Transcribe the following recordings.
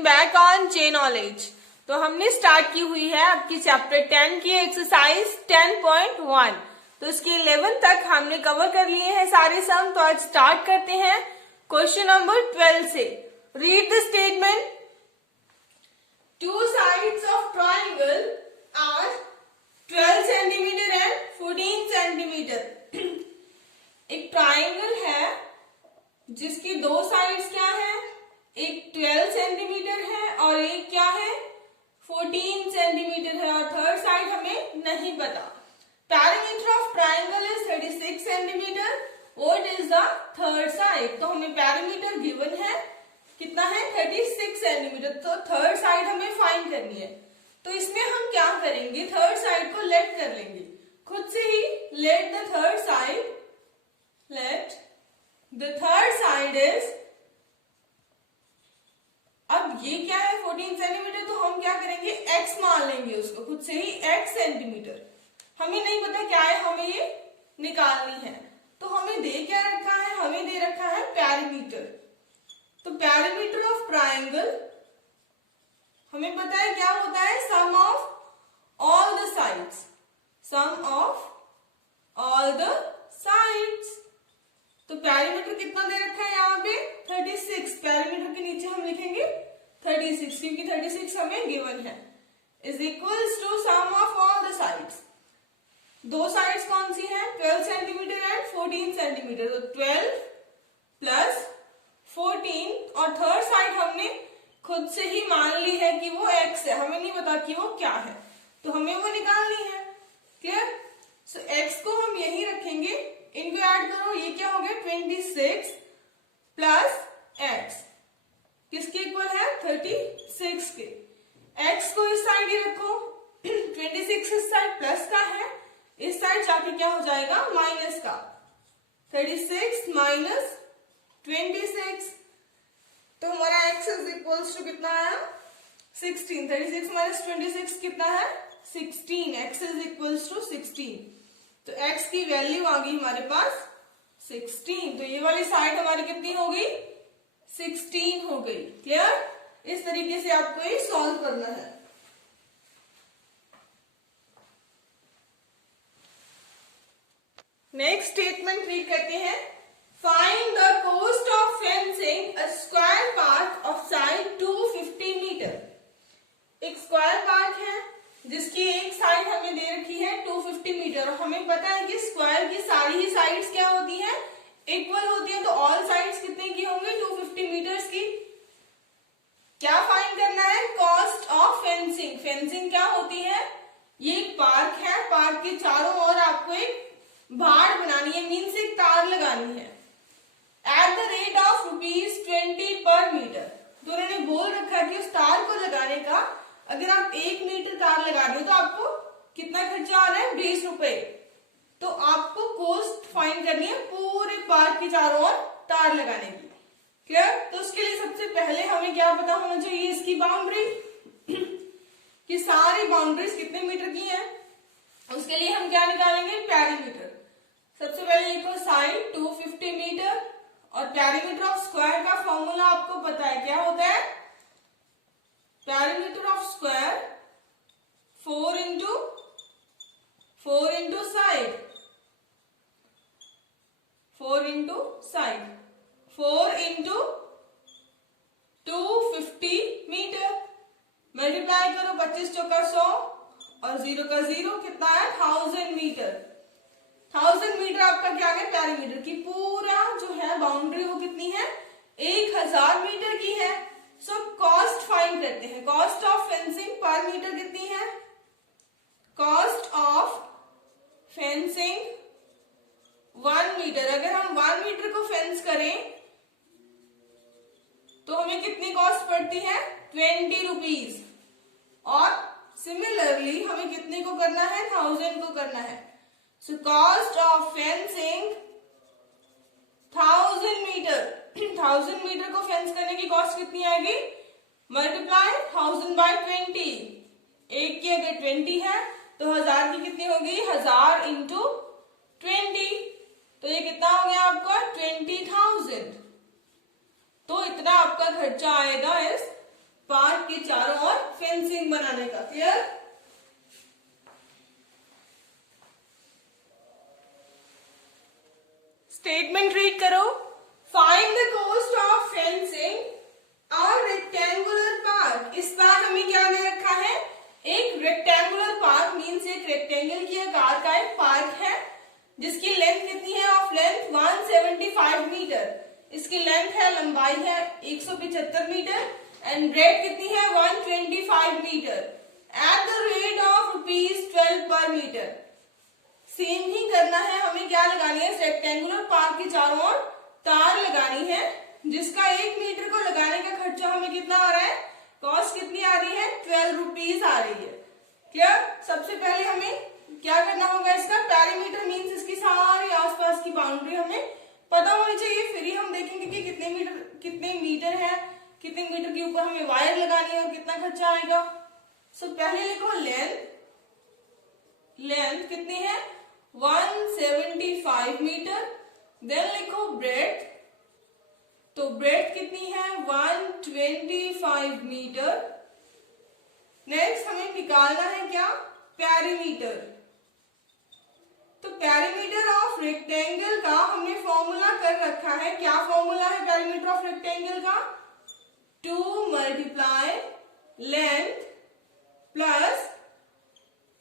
Welcome back on J knowledge. तो हमने start की हुई है आपकी चैप्टर 10 की एक्सरसाइज 10.1। तो इसके 11 तक हमने कवर कर लिए हैं सारे सम। तो आज स्टार्ट करते हैं क्वेश्चन नंबर 12 से। Read the statement. Two sides of triangle are 12 centimetre and 14 centimetre. एक ट्राइंगल है जिसकी दो साइड्स क्या है, एक 12 सेंटीमीटर है और एक क्या है 14 सेंटीमीटर है, और थर्ड साइड हमें नहीं पता। Parameter of triangle is 36 centimetre. What is the third side? तो हमें पैरामीटर गिवन है, कितना है 36 सेंटीमीटर। तो थर्ड साइड हमें फाइंड करनी है। तो इसमें हम क्या करेंगे, थर्ड साइड को लेट कर लेंगे खुद से ही। Let the third side, let the third side is, अब ये क्या है 14 सेंटीमीटर, तो हम क्या करेंगे x मान लेंगे उसको खुद से ही, x सेंटीमीटर। हमें नहीं पता क्या है, हमें ये निकालनी है। तो हमें दे क्या रखा है, हमें दे रखा है पैरामीटर। तो पैरामीटर ऑफ ट्राइंगल हमें पता है क्या होता है, sum of all the sides, sum of all the sides. तो पैरामीटर कितना दे रखा है यहाँ पे 36। पैरामीटर के नीचे हम लिखेंगे 36 क्योंकि 36 हमें गिवन है। Is equals to sum of all the sides. दो साइड्स कौन सी हैं, 12 सेंटीमीटर एंड 14 सेंटीमीटर। तो 12 प्लस 14, और थर्ड साइड हमने खुद से ही मान ली है कि वो x है, हमें नहीं पता कि वो क्या है, तो हमें वो निकालनी है। क्लियर? सो x को हम यही रखेंगे, इनको ऐड करो, ये क्या हो गया 26 प्लस x, किसके इक्वल है 36 के। x को इस साइड ही रखो, 26 इस साइड प्लस का है, इस साइड जाके क्या हो जाएगा माइनस का। 36 माइनस 26, तो हमारा x इज इक्वल्स टू कितना आया 16। 36 माइनस 26 कितना है 16। x is equals to 16। तो x की वैल्यू आ गई हमारे पास 16। तो ये वाली साइड हमारी कितनी हो गई 16 हो गई। क्लियर? इस तरीके से आपको ये सॉल्व करना है। नेक्स्ट स्टेटमेंट रीड करते हैं। Find the cost of fencing a square park of side 250 metre. एक स्क्वायर पार्क है जिसकी एक साइड हमें दे रखी है 250 मीटर। हमें पता है कि स्क्वायर की सारी ही साइड्स क्या होती है, इक्वल होती है। तो ऑल साइड्स कितने की होंगी 250 मीटर्स की। क्या फाइंड करना है, कॉस्ट ऑफ फेंसिंग। फेंसिंग क्या होती है, ये एक पार्क है, पार्क के चारों ओर आपको एक भाड़ बनानी है, मीन्स एक तार लगानी है एट द रेट ऑफ ₹20 पर मीटर। तो उन्होंने बोल रखा कि उस तार को लगाने का अगर आप 1 मीटर तार लगा रहे हो तो आपको कितना खर्चा आ रहा है 20 रुपए। तो आपको कॉस्ट फाइंड करनी है पूरे पार्क के चारों ओर तार लगाने की। क्लियर? तो उसके लिए सबसे पहले हमें क्या पता होना चाहिए, इसकी बाउंड्री कि सारी बाउंड्रीज कितने मीटर की है। उसके लिए हम क्या निकालेंगे, पैरामीटर। सबसे पहले लिखो साइड 250 मीटर, और पैरामीटर ऑफ स्क्वायर का फॉर्मूला आपको पता है क्या होता है, perimeter of square 4 into side, 4 into side, 4 into 250 metre. Multiply करो, 25 चौका 100 और 0 का 0, कितना है 1000 मीटर। 1000 मीटर आपका क्या है पैरामीटर की। पूरा जो है बाउंड्री वो कितनी है 1000 मीटर की है। सो कॉस्ट फाइंड करते हैं। कॉस्ट ऑफ फेंसिंग पर मीटर कितनी है, कॉस्ट ऑफ फेंसिंग 1 मीटर। अगर हम 1 मीटर को फेंस करें तो हमें कितनी कॉस्ट पड़ती है 20 रुपीज। और सिमिलरली हमें कितने को करना है 1000 को करना है। So cost of fencing 1000 metre, 1000 metre को फेंस करने की कॉस्ट कितनी आएगी, मल्टीप्लाई 1000 बाय 20। एक की अगर 20 है तो 1000 की कितनी होगी 1000 इंटू 20। तो ये कितना हो गया आपका 20,000। तो इतना आपका खर्चा आएगा इस पार्क के चारों ओर फेंसिंग बनाने का। क्लियर? स्टेटमेंट रीड करो। Find the cost of fencing और रेक्टेंगुलर पार्क। इस बार हमें क्या दे रखा है? एक रेक्टेंगुलर पार्क मीन्स एक रेक्टेंगल की आकार का एक पार्क है जिसकी लेंथ कितनी है? Of length 175 metre. इसकी लेंथ है, लंबाई है 175 मीटर एंड ब्रेड कितनी है? 125 metre at the rate of ₹12 per metre. Same ही करना है, हमें क्या लगानी है? रेक्टेंगुलर पार्क के चारों ओर तार लगानी है जिसका 1 मीटर को लगाने का खर्चा हमें कितना आ रहा है? कॉस्ट कितनी आ रही है? ₹12 आ रही है। क्लियर? सबसे पहले हमें क्या करना होगा? इसका पेरीमीटर मीन्स इसकी सारी आसपास की बाउंड्री हमें पता होनी चाहिए, फिर ही हम देखेंगे कि कितने मीटर है, कितने मीटर के ऊपर हमें वायर लगानी है और कितना खर्चा आएगा। सो पहले लिखो लेंथ कितनी है? 175 मीटर। देन लिखो ब्रेड्थ, तो ब्रेड्थ कितनी है? 125 मीटर। नेक्स्ट हमें निकालना है क्या? पेरीमीटर। तो पेरीमीटर ऑफ रेक्टेंगल का हमने फॉर्मूला कर रखा है। क्या फॉर्मूला है पेरीमीटर ऑफ रेक्टेंगल का? 2 multiply length plus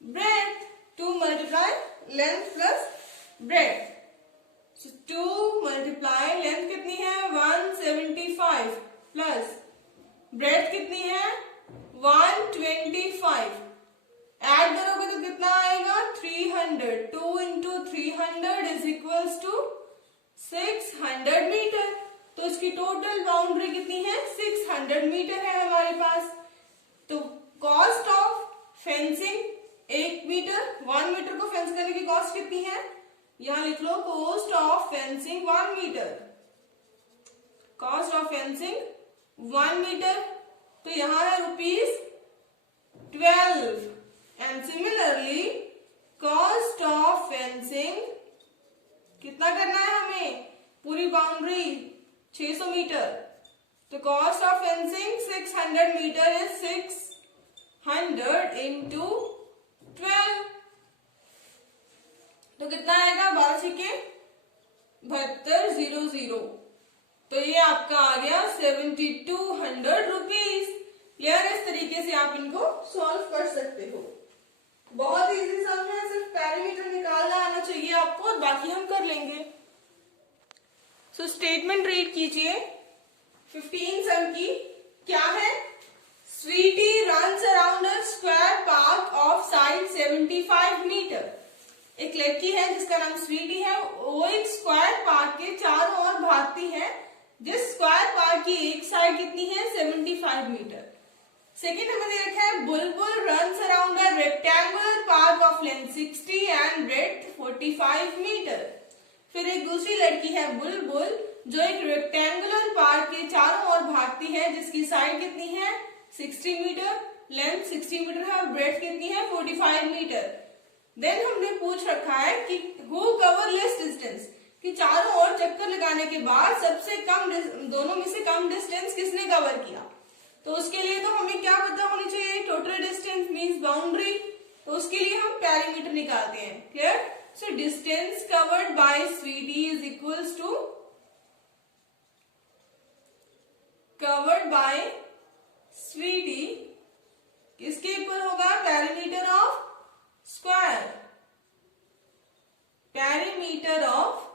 breadth. 2 multiply length plus breadth. 2 multiply length कितनी है? 175 प्लस ब्रेड्थ कितनी है? 125। ऐड करोगे तो कितना आएगा? 300। 2 into 300 is equals to 600 metre. तो इसकी टोटल बाउंड्री कितनी है? 600 मीटर है हमारे पास। तो कॉस्ट ऑफ फेंसिंग 1 मीटर को फेंस करने की कॉस्ट कितनी है? यहां लिख लो cost of fencing 1 metre. Cost of fencing 1 metre, तो यहां है ₹12। And similarly cost of fencing कितना करना है हमें? पूरी बाउंड्री 600 मीटर, तो cost of fencing 600 metre is 600 into 12। तो कितना आएगा? 12 छक्के 7200। तो ये आपका आ गया ₹7200। क्लियर? इस तरीके से आप इनको सॉल्व कर सकते हो। बहुत इजी सम है, सिर्फ पेरीमीटर निकालना आना चाहिए आपको और बाकी हम कर लेंगे। सो स्टेटमेंट रीड कीजिए 15 सम की। क्या है? Sweety runs around a square park of side 75 metre. एक लड़की है जिसका नाम स्वीटी है, वो एक स्क्वायर पार्क के चारों ओर भागती है जिस स्क्वायर पार्क की एक साइड कितनी है? 75 मीटर। सेकेंड हमें दे रखा है Bulbul runs around a rectangular park of length 60 and breadth 45 metre. फिर एक दूसरी लड़की है बुलबुल जो एक रेक्टेंगुलर पार्क के चारों ओर भागती है जिसकी साइड कितनी है? 60 मीटर, लेंथ 60 मीटर है और ब्रेड्थ कितनी है? 45 मीटर। देन हमने पूछ रखा है कि हु कवर लेस डिस्टेंस, कि चारों ओर चक्कर लगाने के बाद सबसे कम दोनों में से कम डिस्टेंस किसने कवर किया। तो उसके लिए तो हमें क्या पता होनी चाहिए? Total distance means boundary. तो उसके लिए हम पेरीमीटर निकालते हैं। Clear? So distance covered by Sweety is equals to covered by Sweety किसके इक्वल होगा? Perimeter of square. Perimeter of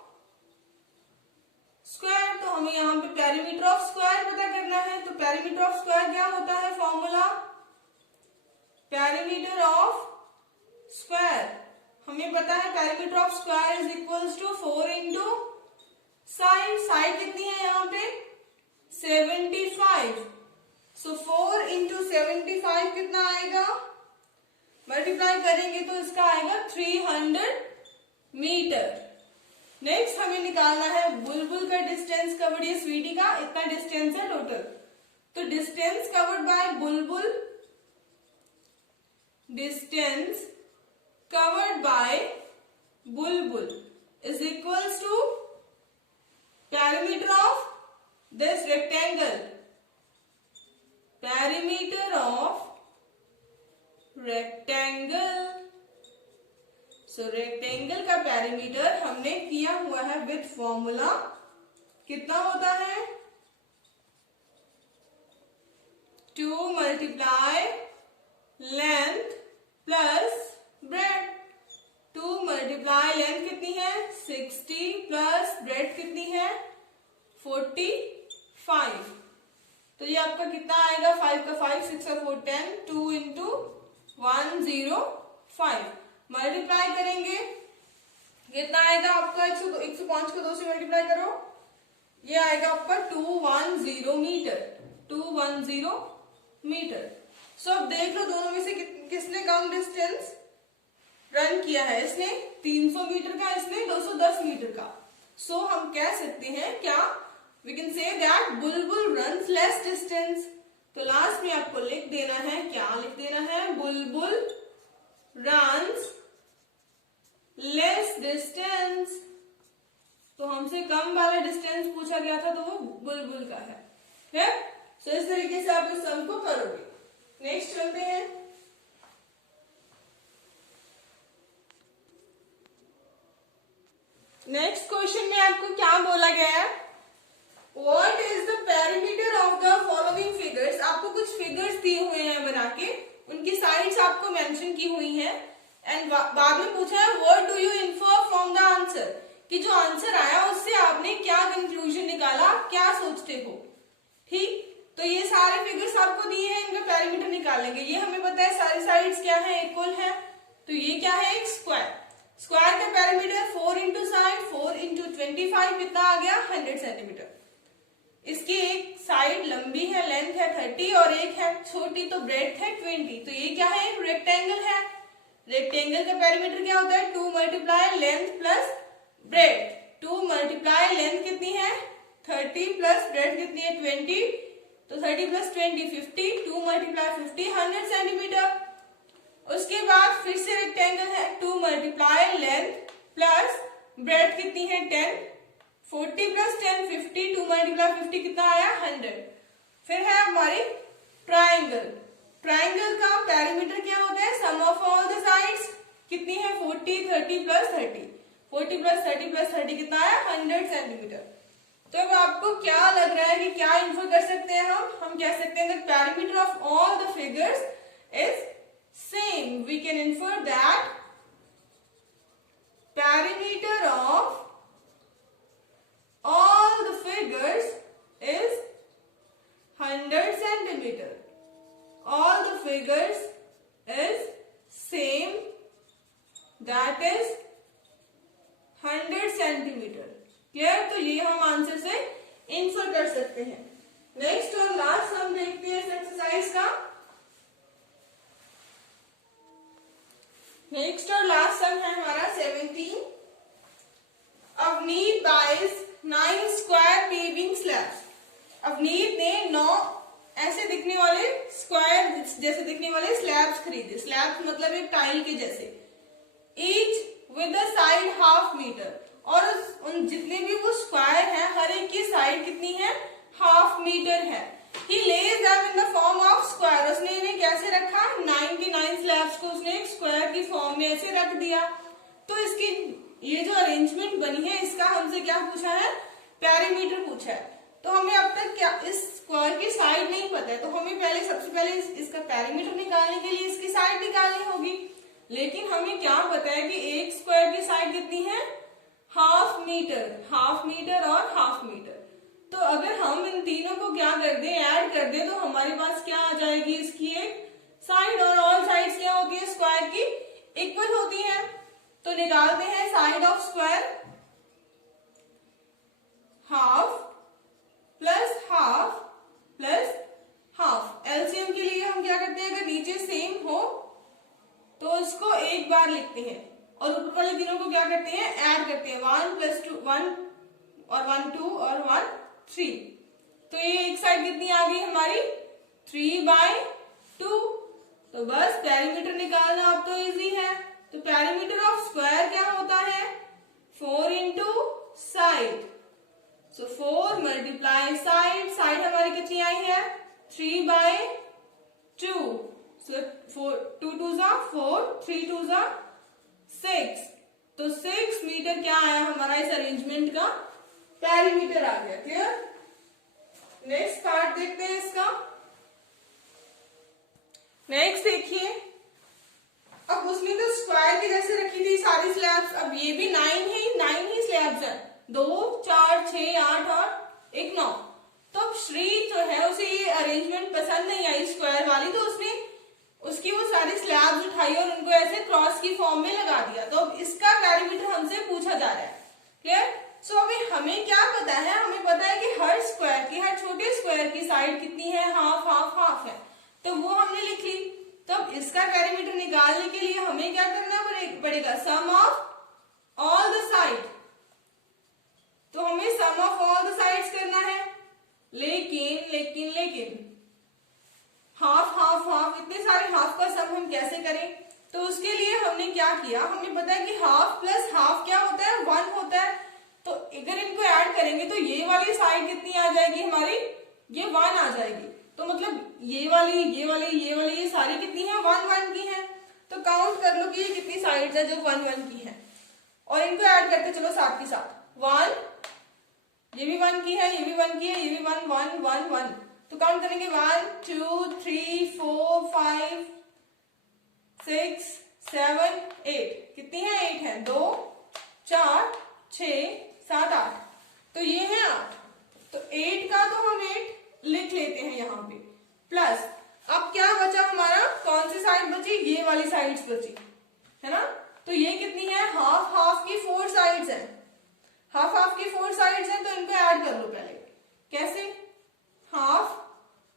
square, तो हमें यहाँ पे पेरीमीटर ऑफ स्क्वायर पता करना है। तो पेरीमीटर ऑफ स्क्वायर क्या होता है? फॉर्मूला पेरीमीटर ऑफ स्क्वायर हमें पता है। Perimeter of square is equals to 4 into side. Side कितनी है यहाँ पे? 75। सो 4 इंटू 75 कितना आएगा? मल्टीप्लाई करेंगे तो इसका आएगा 300 मीटर। नेक्स्ट हमें निकालना है बुलबुल का डिस्टेंस कवर्ड, ये स्वीटी का इतना डिस्टेंस है टोटल। तो distance covered by Bulbul, distance covered by Bulbul is equals to perimeter of this rectangle perimeter of rectangle. So rectangle का पेरीमीटर हमने किया हुआ है विद फॉर्मूला, कितना होता है 2 multiply length plus bread. 2 multiply length कितनी है 60 प्लस ब्रेड कितनी है 45। तो ये आपका कितना आएगा 5 का 5 6 और 4 10 2 इंटू 105 मल्टीप्लाई करेंगे कितना आएगा आपका 105 को 2 से मल्टीप्लाई करो, ये आएगा आपका 210 मीटर। 210 मीटर। सो अब देख लो दोनों में से किसने कम डिस्टेंस रन किया है। इसने 300 मीटर का, इसने 210 मीटर का। सो हम कह सकते हैं क्या, we can say that Bulbul runs less distance. तो लास्ट में आपको लिख देना है, क्या लिख देना है, बुलबुल रन्स लेस डिस्टेंस। तो हमसे कम वाला डिस्टेंस पूछा गया था, तो वो बुलबुल का है। सो इस तरीके से आप इस सम को करोगे। नेक्स्ट चलते हैं। नेक्स्ट क्वेश्चन में आपको क्या बोला गया है, what is the perimeter of the following figures. आपको कुछ फिगर्स दिए हुए हैं बना के, उनकी साइड्स आपको मेंशन की हुई है एंड बाद में पूछा है what do you infer from the answer, कि जो आंसर आया उससे आपने क्या कंक्लूजन निकाला, क्या सोचते हो। ठीक, तो ये सारे फिगर्स आपको दिए हैं, इनका पेरीमीटर निकालेंगे। ये हमें पता है सारी साइड्स क्या है, इक्वल है। तो ये क्या है, एक स्क्वायर। स्क्वायर का पेरीमीटर 4 इंटू साइड 4 इंटू 25 कितना आ गया 100 सेंटीमीटर। इसकी एक साइड लंबी है, लेंथ है 30 और एक है छोटी तो ब्रेड्थ है 20। तो ये क्या है, रेक्टेंगल है। रेक्टेंगल का पेरीमीटर क्या होता है 2 multiply length plus bread. 2 multiply length कितनी है 30 प्लस ब्रेड कितनी है 20, तो 30 प्लस 20 50, 2 मल्टीप्लाई 50 100 सेंटीमीटर। उसके बाद फिर से रेक्टेंगल है, 2 मल्टीप्लाई लेंथ प्लस ब्रेड कितनी है 10, 40 प्लस 10 50, 2 मल्टीप्लाई 50 कितना आया 100। फिर है हमारी ट्राइंगल। ट्राइंगल का पेरीमीटर क्या होता है, sum of all the sides कितनी है 40 30 प्लस 30, 40 प्लस 30 प्लस 30 कितना आया 100 सेंटीमीटर। तो अब आपको क्या लग रहा है कि क्या इन्फर कर सकते हैं हम कह सकते हैं the perimeter of all the figures is same. We can infer that perimeter of all the figures is 100 centimeter. All the figures is same, that is 100 centimeter. Clear, तो ये हम आंसर से इन्फर कर सकते हैं। नेक्स्ट और last हम देखते हैं इस एक्सरसाइज का। नेक्स्ट और लास्ट सम है हमारा 17। Avneet buys 9 square paving slabs. Avneet ने 9 ऐसे दिखने वाले स्क्वायर जैसे दिखने वाले स्लैब्स खरीदे। स्लैब्स मतलब एक टाइल के जैसे, each with the side half metre. और उन जितने भी वो स्क्वायर है हर एक की साइड कितनी है हाफ मीटर है। He lays them in the form of square. उसने इन्हें कैसे रखा, 9 के 9 स्लैब्स को उसने एक स्क्वायर की फॉर्म में ऐसे रख दिया। तो इसकी ये जो अरेंजमेंट बनी है इसका हमसे क्या पूछा है, पेरीमीटर पूछा है। तो हमें अब तक क्या इस स्क्वायर की साइड नहीं पता है, तो हमें पहले सबसे पहले इसका पेरीमीटर निकालने के लिए इसकी साइड निकालनी होगी। लेकिन हमें क्या पता है कि एक स्क्वायर की साइड कितनी है हाफ मीटर और हाफ मीटर। तो अगर हम इन तीनों को क्या कर दें, ऐड कर दें, तो हमारे पास क्या आ जाएगी इसकी एक साइड। और ऑल साइड्स क्या होती है स्क्वायर की इक्वल होती है। तो निकालते हैं side of square, half plus half plus half. LCM के लिए हम क्या करते हैं, अगर नीचे सेम हो तो इसको एक बार लिखते हैं और ऊपर वाले तीनों को क्या करते हैं ऐड करते हैं, 1 प्लस 2 1 और 1 2 और 1 3। तो ये एक साइड कितनी आ गई हमारी 3/2। तो बस पेरीमीटर निकालना अब तो इजी है। तो पेरीमीटर ऑफ स्क्वायर क्या होता है 4 इंटू साइड। सो 4 मल्टीप्लाई साइड, साइड हमारी कितनी आई है 3/2, so 2 2 जा 4, 3 2 जा 6, तो 6 मीटर क्या आया हमारा इस अरेंजमेंट का पेरीमीटर आ गया। क्लियर? नेक्स्ट पार्ट देखते हैं इसका। नेक्स्ट देखिए, अब उसने तो स्क्वायर के जैसे रखी थी सारी स्लैब्स, अब ये भी 9 ही स्लैब्स है, 2 4 6 8 और 1 9। तो अब श्री जो है उसे ये अरेंजमेंट पसंद नहीं आई स्क्वायर वाली, तो उसने उसकी वो सारी स्लैब्स उठाई और उनको ऐसे क्रॉस की फॉर्म में लगा दिया। तो अब इसका पेरीमीटर हमसे पूछा जा रहा है। क्लियर? सो अभी हमें क्या पता है, हमें पता है कि हर स्क्वायर की, हर छोटे स्क्वायर की साइड कितनी है, हाफ हाफ हाफ है, तो वो हमने लिख ली। तो अब इसका पेरीमीटर निकालने के लिए हमें क्या करना पड़ेगा, सम ऑफ ऑल द साइड। तो हमें सम ऑफ ऑल द साइड्स करना है, लेकिन हाफ हाफ हाफ, इतने सारे हाफ का सम हम कैसे करें? तो उसके लिए हमने क्या किया, हमें पता है कि हाफ प्लस हाफ क्या होता है, 1 होता है। तो अगर इनको ऐड करेंगे तो ये वाली साइड कितनी आ जाएगी हमारी, ये 1 आ जाएगी। तो मतलब ये वाली ये सारी कितनी है, 1 1 की है। तो काउंट कर लो कि ये कितनी साइड्स है जो 1 1 की है, और इनको ऐड करते चलो साथ के साथ। 1, ये भी 1 की है, ये भी 1 की है, ये भी 1 1 1 1। तो काउंट करेंगे 1 2 3 4 5 6 7 8। कितनी है, 8 है, 2 4 6 7 8। तो ये है 8। तो 8 का तो हम 8 लिख लेते हैं यहाँ पे, प्लस अब क्या बचा हमारा, कौन सी साइड बची, ये वाली साइड्स बची है ना। तो ये कितनी है, हाफ हाफ की 4 साइड्स है, हाफ हाफ की 4 साइड्स है। तो इनको ऐड कर लो पहले, कैसे, half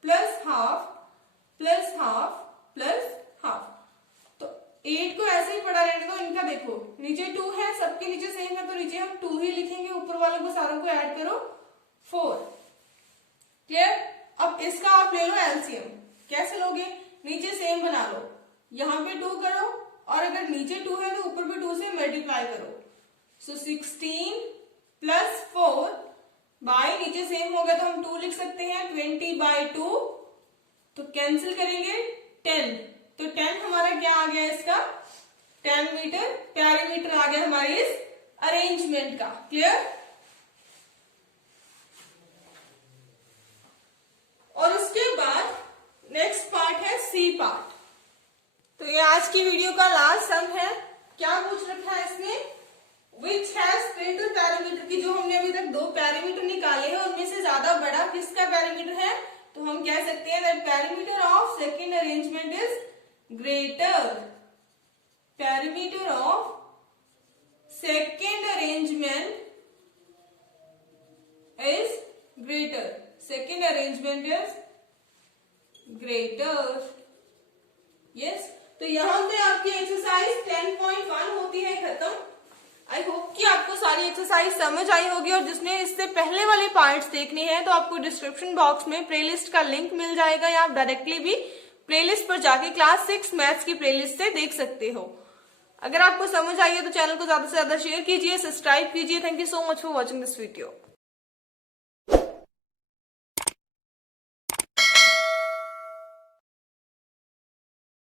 plus half plus half plus half. तो 8 को ऐसे ही पड़ा रहने दो। इनका देखो नीचे 2 है, सबके नीचे सेम है, तो नीचे हम 2 ही लिखेंगे, ऊपर वाले को सारों को ऐड करो 4। क्लियर? अब इसका आप ले लो एलसीएम। कैसे लोगे, नीचे सेम बना लो, यहाँ पे 2 करो, और अगर नीचे 2 है तो ऊपर भी 2 से मल्टीप्लाई करो। सो 16 प्लस 4 बाय, नीचे सेम होगा तो हम 2 लिख सकते हैं, 20/2। तो कैंसिल करेंगे 10, तो 10 हमारा क्या आ गया, इसका 10 मीटर पेरीमीटर आ गया हमारे इस अरेंजमेंट का। क्लियर? और उसके बाद नेक्स्ट पार्ट है सी पार्ट। तो ये आज की वीडियो का लास्ट सम है। क्या पूछ रखा है इसमें, विच हैज ग्रेटर पैरामीटर, की जो हमने अभी तक 2 पैरामीटर निकाले हैं उनमें से ज्यादा बड़ा किसका पैरामीटर है। तो हम कह सकते हैं that parameter of second arrangement is greater, parameter of second arrangement is greater, second arrangement is greater. Yes, तो यहां पे आपकी एक्सरसाइज 10.1 होती है खत्म। आई होप कि आपको सारी एक्सरसाइज समझ आई होगी, और जिसने इससे पहले वाले पार्ट्स देखने हैं तो आपको डिस्क्रिप्शन बॉक्स में प्लेलिस्ट का लिंक मिल जाएगा, या आप डायरेक्टली भी प्लेलिस्ट पर जाके क्लास 6 मैथ्स की प्लेलिस्ट से देख सकते हो। अगर आपको समझ आई है तो चैनल को ज्यादा से ज्यादा शेयर कीजिए, सब्सक्राइब कीजिए। Thank you so much for watching this video.